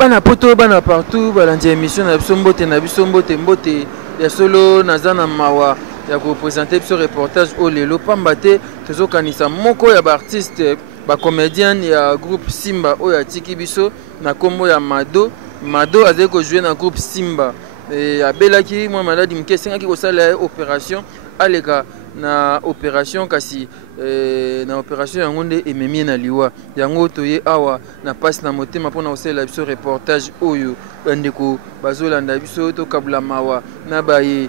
bana poto bana partout balandi émission na biso mbote ya solo nazana mawa ya ko présenter biso reportage o lelo pamba te tozokanisa moko ya ba artiste ba comédien ya groupe Simba o ya tiki biso na kombo ya Mado azali ko jouer na groupe Simba et abelaki moi maladi mkesenga ki ko sala opération aleka na opération kasi na opération yango nde ememi na liwa yango toye awa na passe na motema mpona kosala biso reportage oyo bandeko bazolanda biso tokabula mawa na baye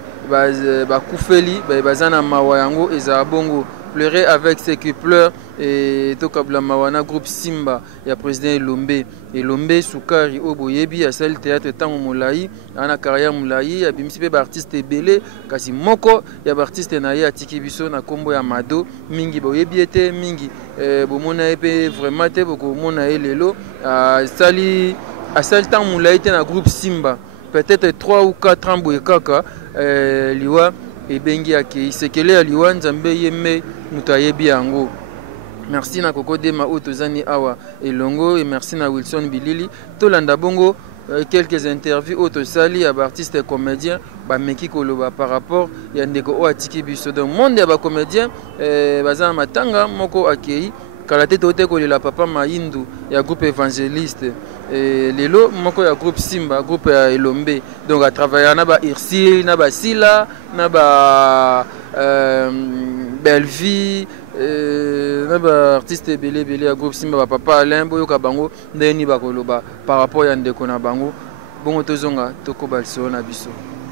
bakufeli baza na mawa yango ezala bongo pleurer avec ceux qui pleurent et tokabula mawa na groupe Simba ya président Elombe Sukari oboyebi ya salle théâtre tango molai ana carrière molai ya bimisi pe ba artiste ebele kasi moko ya ba artiste na ye atiki biso na kombo ya Mado mingi boyebi ete mingi bomona epe vraiment te boko mona elelo asali tango molai te na groupe Simba peut-être 3 ou 4 ans boye kaka liwa ebengi ake isekele ya liwa nzambe yeme mutu ayebi yango. Merci na Koko Dema Otozani Awa Elongo et merci na Wilson Bilili. Tolanda bongo quelques interviews Otosali à artistes et comédiens ba meki koloba par rapport ya ndeko o atiki biso donc monde ya ba comédien baza matanga moko akei kala te tote ko la papa Maindu ya groupe évangéliste lelo moko ya groupe Simba groupe ya Elombe donc à travailler na ba Irsil na ba Sila na ba Belvie na ba artiste belé à groupe Simba papa Alain boyoka bango ndeni bakoloba par rapport ya ndeko na bango bongo tozonga tokobalso na biso.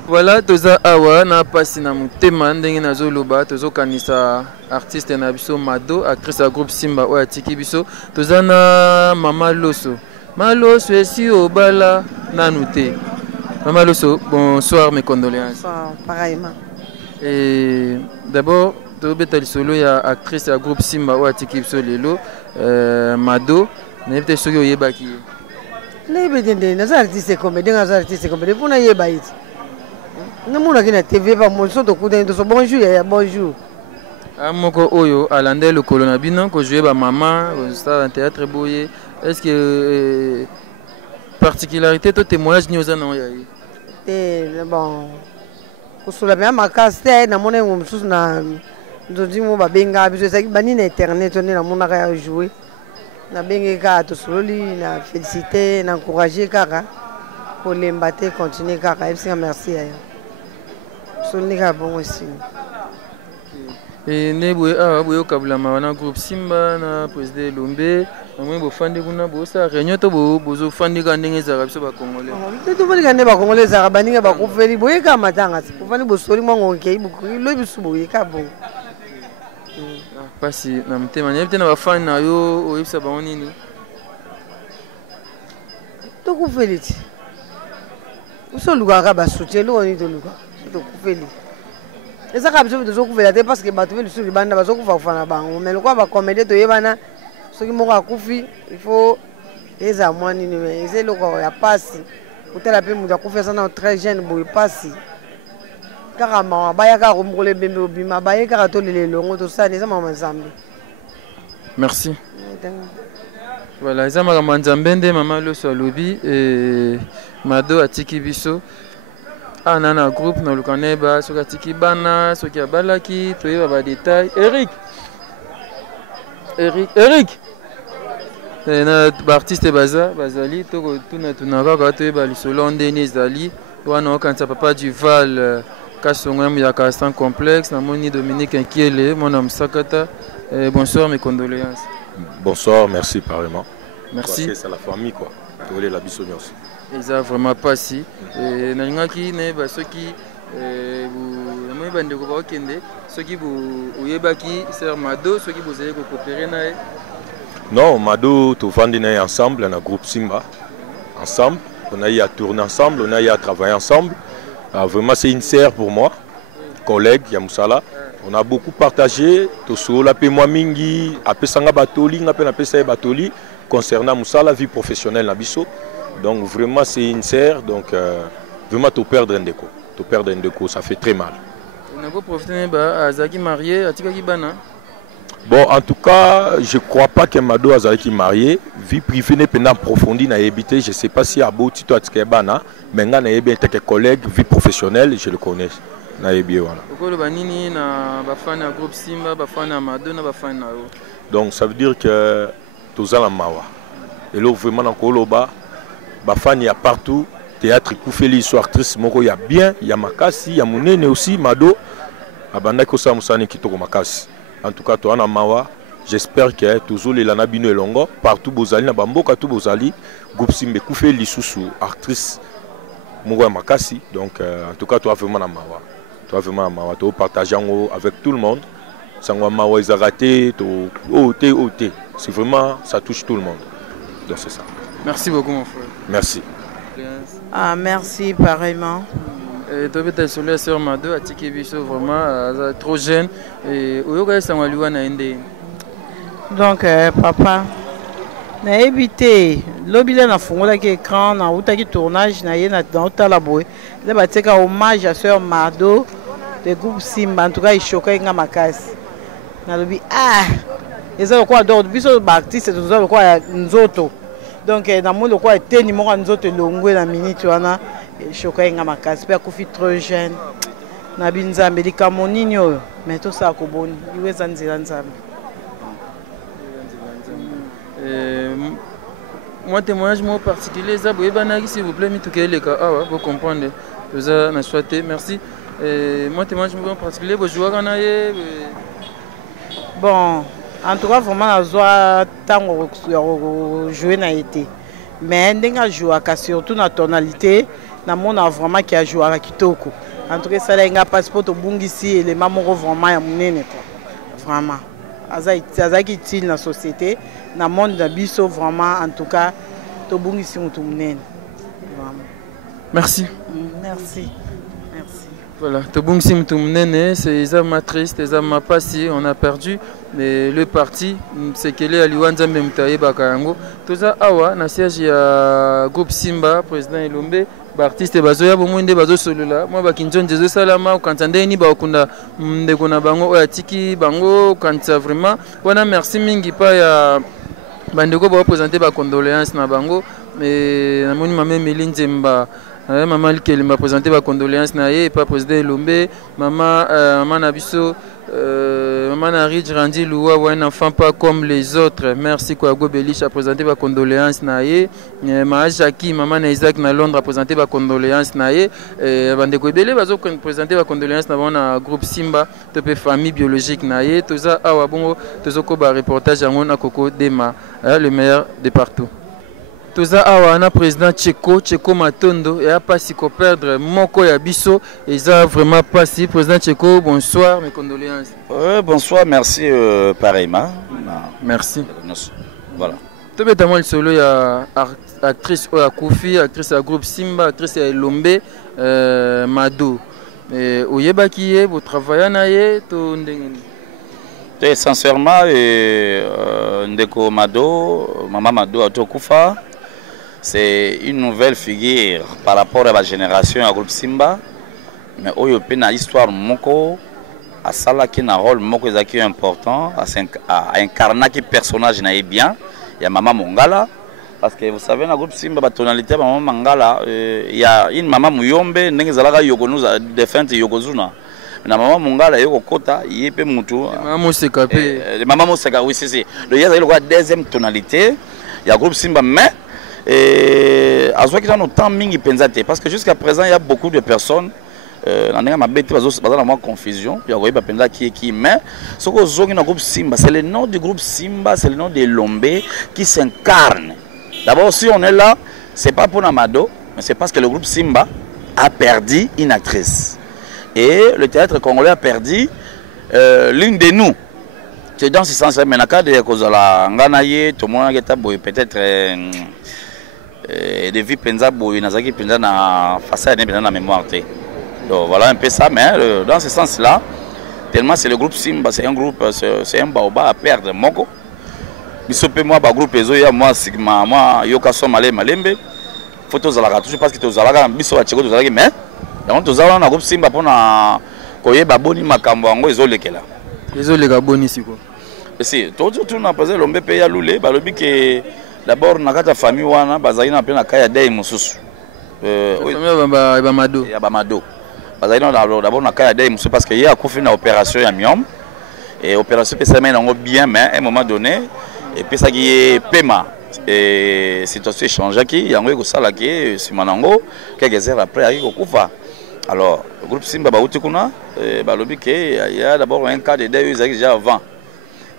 Voilà toza awa na pasi na mutema ndenge nazoloba tozokanisa artiste na biso Mado actrice ya groupe Simba oya tiki biso toza na Mama Loso esi obala nanu te. Mama Loso, bonsoir, mes condoléances. Pareillement. Et d'abord tobeta lisolo ya actrice ya groupe Simba oya tiki biso lelo Mado na peut-être soki oyebaki lebedende naza artiste comédien naza artiste comédien pona yeba iti namona ki na TV pa mo so to kuda ndo so bonjour ya bonjour moko oyo alande lokolo na bino ko jouer ba mama au stade en théâtre boye est-ce que particularité to témoignage ni oza na yayi bon kusula bien makase na mona ngo msusu na ndondi mo babenga biso ezaki bani na internet on na mona ka jouer na benga ka to sololi na féliciter na encourager kaka pour l'embater continuer kaka merci ya sololi ka bon aussi. Et nebwe boyo kabula mawana groupe Simba na président Elombe amwe bo fandi kuna bo sa réunion to bozo fandi ka ndenge za biso ba congolais to fandi ka ndenge ba congolais za baninga ba kufeli boye ka matanga ko fandi bo soli mwango ke ibuku lo bisu boye ka bon pasi na mtema nyebite na ba fan na yo oyibisa ba nini to kufeli ti uso luka ka ba soutien lo ni to luka to kufeli eza ka biso to kufela te parce que ba to veli suri banda ba zo kufa kufana bango mais le quoi ba comédie to yebana soki moko akufi il faut eza mwani ni mais eza loko ya pasi utela pe muda kufesa na très jeune boy pasi kaka mawa baya ka romgole bembe obima baye kaka to lelelongo to sala eza mama Nzambe. Merci. Voilà, eza mama Nzambe nde Mama Loso alobi et Mado atiki biso anana groupe na lukaneba soki atiki bana soki abalaki toyeba ba détail Eric na ba artiste bazali toko tuna kaka toyeba lisolo ndeni ezali wana okanisa papa du Val Kasongo ya Kastan complexe na moni Dominique Inkiele mona msakata. Bonsoir, mes condoléances. Bonsoir, merci pareillement. Merci. C'est la famille quoi. Tolé la bisogno aussi. Eza vraiment pas si na ngaki ne ba soki vous moi bande ko ba kende soki bu oyebaki sœur Mado soki vous allez coopérer nae. Non, Mado to fandi na ensemble na groupe Simba. Ensemble, on a eu à tourner ensemble, on a eu à travailler ensemble. Vraiment c'est une sœur pour moi, collègue Yamoussala. On a beaucoup partagé, tout la pe moi mingi, apesanga batoli, na pesa batoli concernant Moussala vie professionnelle na biso. Donc vraiment c'est une sœur, donc vraiment te perdre un déco, ça fait très mal. On a beau profiter ba azaki marié, atika ki bana. Bon, en tout cas, je ne crois pas que Mado Azalaki marié. Vie privée n'est pas approfondie, n'a habité. Je ne sais pas si Abo Tito Atkebana, mais n'a bien été collègue, vie professionnelle, je le connais. Donc ça veut dire que tous à la mawa. Et là vraiment dans Koloba, Bafan il y a partout. Théâtre Koufeli, histoire actrice, il y a bien, il y a Makasi, il y a Mounene aussi, Mado. Abanda Kosa Moussane Kitoko Makasi. En tout cas, toi en mawa. J'espère que toujours les Lanabino et Longo, partout Bozali, na Bamboka, tout Bozali, groupe Simbe Koufeli, Soussou, actrice Mouroua Makasi. Donc en tout cas, toi vraiment en mawa. Toi vraiment mawa, tu partages avec tout le monde. Sangwa mawa ils ont raté, c'est vraiment ça touche tout le monde. Donc c'est ça. Merci beaucoup mon frère. Merci. Ah merci pareillement. Tu as sur la sœur Mado, à Tikibiso vraiment trop jeune et oyoka sangwa liwa na ende. Donc papa na évité lobile na fongola ki écran na utaki tournage na yena dans otala boy. Là ba teka hommage à sœur Mado. Le groupe Simba, en tout cas, il choquait nga makasi. Na lobi ah, ils ont quoi d'autre? Biso artiste, ils ont quoi nzoto. Donc na monde quoi teni mo nzoto longwe na minute wana, choquait nga makasi. Pe akufi trop jeune. Na binzambe likamoni oyo, mais tout ça ko boni. Iwe zanzira nzambe. Moi témoignage moi particulier ça boye banaki s'il vous plaît mituke leka ah vous comprendre. Vous avez souhaité merci. Moi, témoignage en particulier, je joue à bon, en tout cas, vraiment, je joue jouer na été. Mais je joue surtout dans la tonalité, dans mon vraiment qui a joué à Kitoko. En tout cas, ça a un passeport au Bungisi et les mamans vraiment à mon vraiment. Ça qui est dans la société, dans le monde de Bisso, vraiment, en tout cas, au Bungisi ou tout le merci. Merci. Voilà, Tobungsim Tumnene, c'est Zama triste, c'est Zama passé, on a perdu, mais le parti, c'est qu'elle est à Liwanza Memtaye Bakayango. Tout ça, awa, na siège ya groupe Simba, président Elombe, artiste bazoya bomwende bazo solo là. Moi bakinjon Jésus salama quand ndeni ba okunda ndekona bango oya tiki bango quand vraiment wana merci mingi pa ya bandeko ba présenter ba condoléances na bango mais na moni mama Melinze Mba. Maman qui m'a présenté ma condoléance naïe pas président Elombe maman maman Nabiso maman Naridj Randi Loua ou un enfant pas comme les autres merci quoi Gobelich a présenté ma condoléance naïe maman Jackie maman Isaac na Londres a présenté ma condoléance naïe bande ko belé bazo présenter ma condoléance na groupe Simba topé famille biologique naïe tout ça awa bongo tout ko ba reportage en na Koko Dema le meilleur de partout. Toza awana président Tcheko Matondo et a pas si qu'on perdre moko ya biso et ça vraiment pas si président Tcheko bonsoir mes condoléances. Bonsoir merci pareillement. Merci. Voilà. Tu veux le solo ya actrice à Koufi, actrice à groupe Simba, actrice à Elombe Mado. Et oyeba kiye vous travaillez naie to ndengeni. Sincèrement ndeko Mado, maman Mado a Tokufa. C'est une nouvelle figure par rapport à la génération du groupe Simba. Mais il y a une histoire moko à Sala qui a un rôle moko important à incarner un personnage bien. Il y a Maman Mongala. Parce que vous savez, dans le groupe Simba, la tonalité de Maman Mongala, il y a une Maman Muyombe, Nengezalaga Yogonuza, défunte Yogozuna. Mais Maman Mongala, il y a un kota, il y a un mutu. Maman Moseka. Maman Moseka, oui, c'est. Il y a une deuxième tonalité. Il y a le groupe Simba, mais. Et à ce temps parce que jusqu'à présent il y a beaucoup de personnes confusion mais ce que groupe Simba c'est le nom du groupe Simba, c'est le nom de Lombe qui s'incarne. D'abord si on est là c'est pas pour Namado mais c'est parce que le groupe Simba a perdu une actrice et le théâtre congolais a perdu l'une de nous. C'est dans ce sens là mais tout le monde peut-être de vie penza boy nazaki penza na façade na mémoire. Donc voilà un peu ça mais dans ce sens là tellement c'est le groupe Simba c'est un groupe c'est un baoba à perdre moko bisope moi ba groupe ezo ya moi sigma moi yoka so malembe photos za la toujours parce que tozalaka biso ba tcheko tozalaki mais donc tozala na groupe Simba pona koyeba boni makambo yango ezolekela ezoleka boni siko Si, tout on a posé l'homme pays à Loulé, balobi que d'abord na kata famille wana bazali na pena kaya dei mususu. Famille Bamado. Ya Bamado. Bazali na d'abord na kaya dei mususu parce que y a kofi na opération ya miom et opération pesa mais nango bien mais à un moment donné et puis ça qui est paiement et situation change qui yango ko sala ki simanango quelques heures après ari ko kufa. Alors le groupe Simba ba utikuna balobi que il y a d'abord un cas de deuil déjà avant.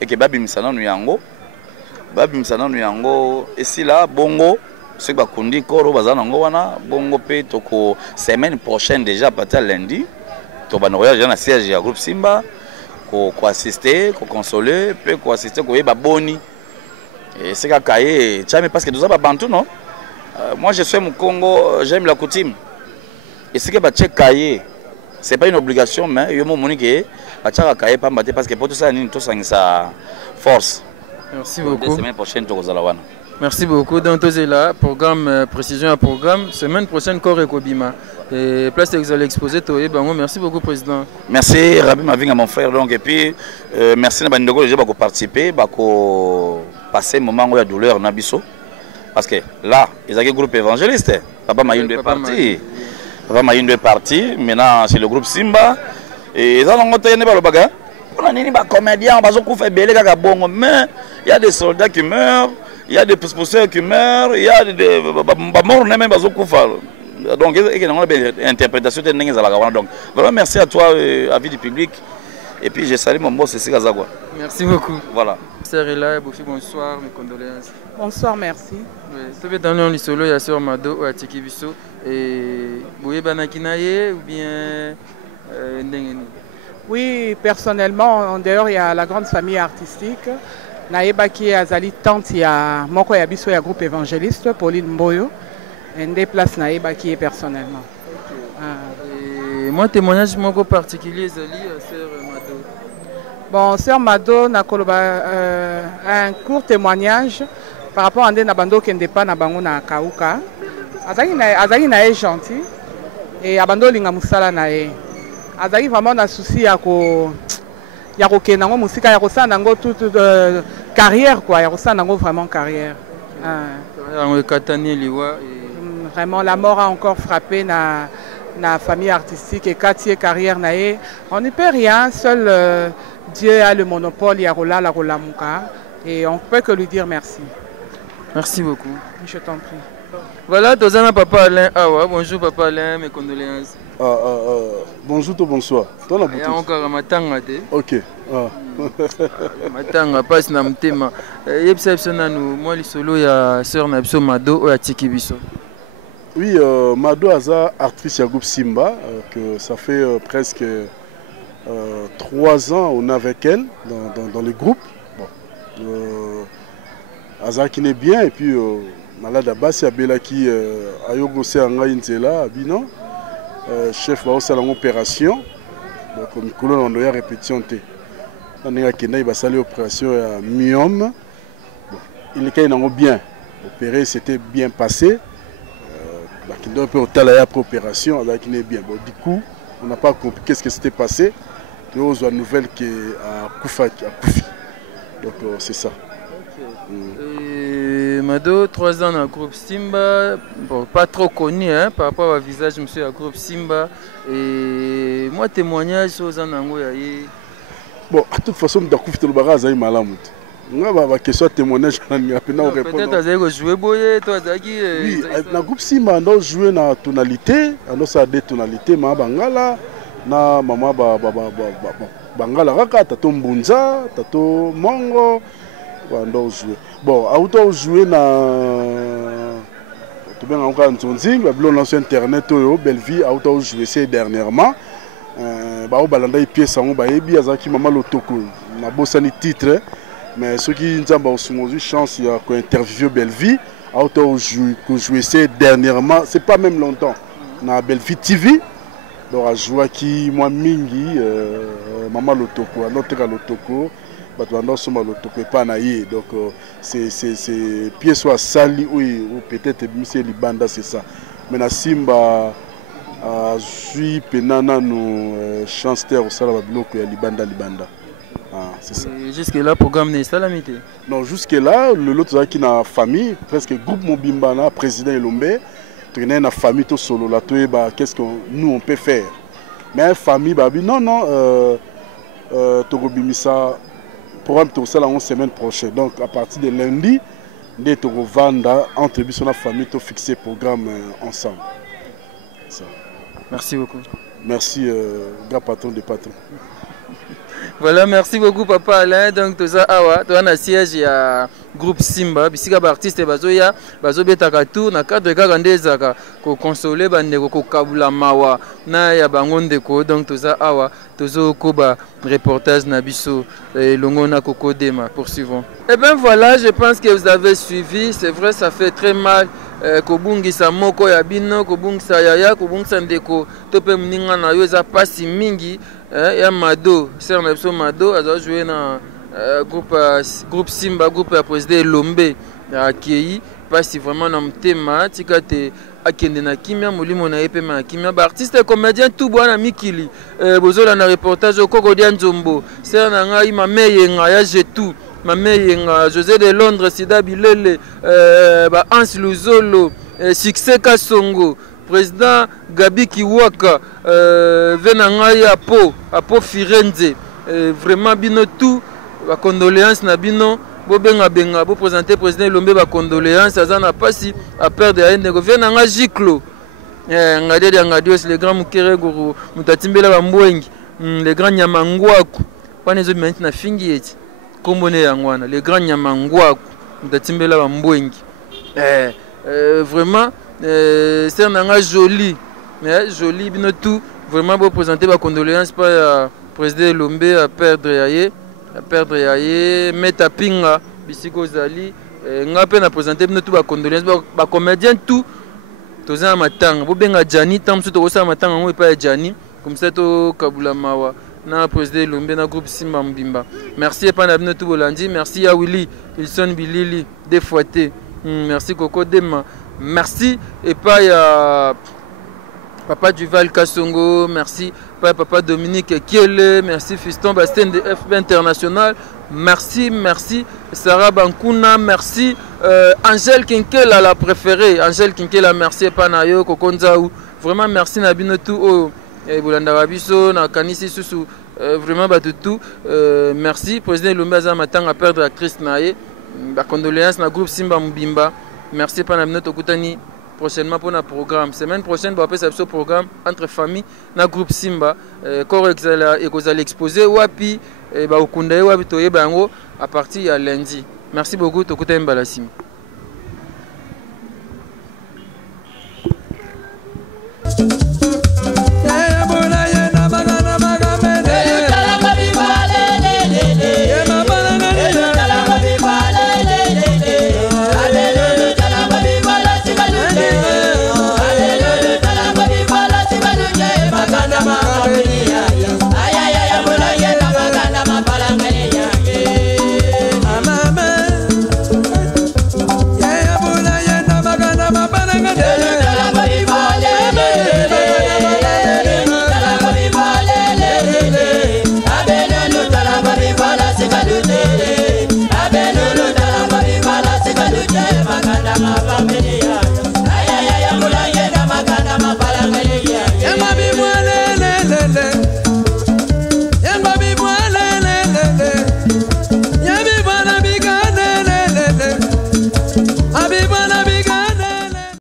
Et que babi misana nuyango et si là bongo ce que kundi koro bazanango wana bongo pe toko semaine prochaine déjà à partir lundi to banoya na siège ya groupe Simba ko assister ko consoler pe ko assister ko yeba boni et c'est kakaye tchame parce que nous avons bantu non moi je suis au Congo, j'aime la coutume et c'est que ba check kaye c'est pas une obligation mais yo mo monique parce que pour tout ça, nous avons sa force. Merci beaucoup. La semaine prochaine, merci beaucoup. Donc, c'est là, programme, précision à programme. Semaine prochaine, Corps et Kobima. Et place que vous allez exposer, merci beaucoup, Président. Merci, Rabbi Maving, mon frère. Donc, et puis, merci à Bandogo de participer, de passer un moment où il y a douleur, Nabiso. Parce que là, ils ont un groupe évangéliste. Papa m'a eu deux parties. Papa m'a eu deux parties. Maintenant, c'est le groupe Simba. Et ça, on a le bagage. On a des comédiens, on a mais il y a des soldats qui meurent, il y a des sponsors qui meurent, il y a des morts, même donc, il y a une interprétation de donc, vraiment, merci à toi, avis du public. Et puis, je salue mon boss, c'est Gazagua. Merci beaucoup. Voilà. Sœur Ella, bonsoir, mes condoléances. Bonsoir, merci. Tu veux donner un solo, il y a Sœur Mado ou à Tikibiso. Et vous avez Banakinaye ou bien. Oui, personnellement, en dehors, il y a la grande famille artistique. Naïba qui est Azali Tante, il y a Moko Yabiso, il y a groupe évangéliste, Pauline Mboyo. Et des places Naïba qui est personnellement. Okay. Et moi, témoignage moko particulier, Zali, Sœur Mado. Bon, Sœur Mado, un court témoignage par rapport à Nabando qui n'est pas Nabango na Kauka. Azali nae gentil et Abando linga musala nae. Azali vraiment na souci ya ko kenango musika ya ko sanango toute carrière quoi, ya ko sanango vraiment carrière. Vraiment la mort a encore frappé na famille artistique et quartier carrière nae. On ne peut rien, seul Dieu a le monopole ya rola la rolamuka et on peut que lui dire merci. Merci beaucoup. Je t'en prie. Voilà, Tozana Papa Alain. Ah ouais, bonjour Papa Alain, mes condoléances. Bonjour, bonsoir. Il y a encore un matin. Ok. Matin, passe na mtema. Moi, le solo, il y a Sœur Nabso Mado ou Tikibiso. Oui, Mado Aza, actrice du groupe Simba, que ça fait presque 3 ans on est avec elle dans le groupe. Bon. Aza qui n'est bien et puis malade à base, il y a Bela qui a yogosé en Gaïnzela, Abino. Chef va aussi à l'opération. Comme colonne on a répétition. On a une opération à myome. Il est bien. Opéré, c'était bien passé. Il doit peu pour opération, qui n'est bien. Bon, du coup, on n'a pas compris qu'est-ce qui s'était passé. Et on a une nouvelle qui est à Koufi. Donc c'est ça. Mado, 3 ans dans le groupe Simba, bon, pas trop connu hein, par rapport au visage de monsieur du groupe Simba. Et moi, témoignage sur Zanango. Bon, de toute façon, je suis le barrage à Malamut. Je vais question témoignage. Peut-être jouer boye, toi, Zaki. Oui, dans le groupe Simba, on a joué dans la tonalité, on a des tonalités, ma bangala, na mama bangala raka, tato mbunza, tato mongo. Bon, auto jouer na tout bien encore Nzonzing, babylon sur internet Belleville auto jouer ces dernièrement ba balanda pièce en ba ebi azaki mama lotoko na bosani titre mais ceux qui nzamba osumuzu chance ya ko interview Belleville auto jouer ces dernièrement, c'est pas même longtemps na Belleville TV donc a joué qui moi mingi mama lotoko notre lotoko. Donc c'est pièce soit sali ou peut-être monsieur Libanda c'est ça. Mais na Simba suis penana nous chanteur au sala bloc ya Libanda. c'est ça. Jusque là programme n'est salamité. Non, jusque là l'autre qui na famille presque groupe Mobimba na président Elombe tu na famille to solo là tu qu'est-ce que nous on peut faire. Mais famille babi non Togobimisa programme tout ça la semaine prochaine. Donc à partir de lundi dès Togovanda entre biso na famille to fixer programme ensemble. Ça. Merci beaucoup. Merci grand patron des patrons. Voilà, merci beaucoup Papa Alain. Donc tout ça awa, tu as un siège ya groupe Simba, bisika ba artiste bazoya, bazobetaka tour na cadre kaka ndezaka ko consoler bandeko ko kabula mawa na ya bangondeko. Donc tout ça awa, tozo ko ba reportage na biso longo na kokodema. Poursuivons. Et bien voilà, je pense que vous avez suivi. C'est vrai, ça fait très mal. Kobungisa moko ya bino, kobungisa yaya, kobungisa ndeko, tope mninga na yo eza pasi mingi. Ya Mado, c'est na biso Mado, aza joué na groupe Simba, groupe ya président Elombe ya Kei, pasi vraiment na mtema, tika te akende na kimia, molimo na epe ma kimia, ba artiste comédien tout bwana mikili. Bozola na reportage okoko dia Nzombo, c'est na ngai mameye nga ya jetu. Mameye nga José de Londres, Sida Bilele, Hans Luzolo, Succès Kasongo, président Gabi Kiwaka, Venangai Apo Firenze, vraiment bino tout, ba condoléances na bino, bo benga benga, bo présenter président Lombe ba condoléances, azana pasi à perdre à ende, Venangai Jiklo, ngade ngadios les grands mukere guru, mutatimbela ba mbwengi, les grands nyamangwaku, panezo maintenant fingi eti. Kombone yangwana les grands nyamangwaku mutatimbela ba mbwengi vraiment c'est un joli joli bino tout vraiment pour présenter ba condoléances par président Lombe à perdre yaye meta pinga bisiko zali nga pe na présenter bino tout ba condoléances ba comédien tout toza matanga bo benga Jani tamso to kosa matanga ngo pa Jani comme ça to kabula mawa na président Lombe na groupe Simba Mbimba. Merci et pas tout Bolandi, merci à Willy, Wilson Bilili, Défouetté. Merci Coco Dema. Merci et pas à Papa Duval Kassongo, merci pas Papa Dominique Kiele, merci Fiston Bastien de FB International. Merci Sarah Bankuna, merci Angèle Kinkela la préférée, Angèle Kinkela, merci et pas Nayo Coco Nzaou. Vraiment merci Nabino tout et Bolanda Rabiso, na Kanisi Susu, vraiment tout. Merci président Lumbaza Matang à perdre l'actrice Naye. Ba condoléances na groupe Simba Mbimba. Merci pour notre Okutani prochainement pour notre programme. Semaine prochaine, on va faire ce programme entre famille na groupe Simba. Correct et vous allez exposer wapi ba okundaye wapi toye bango à partir de lundi. Merci beaucoup Tokuta Mbalasim.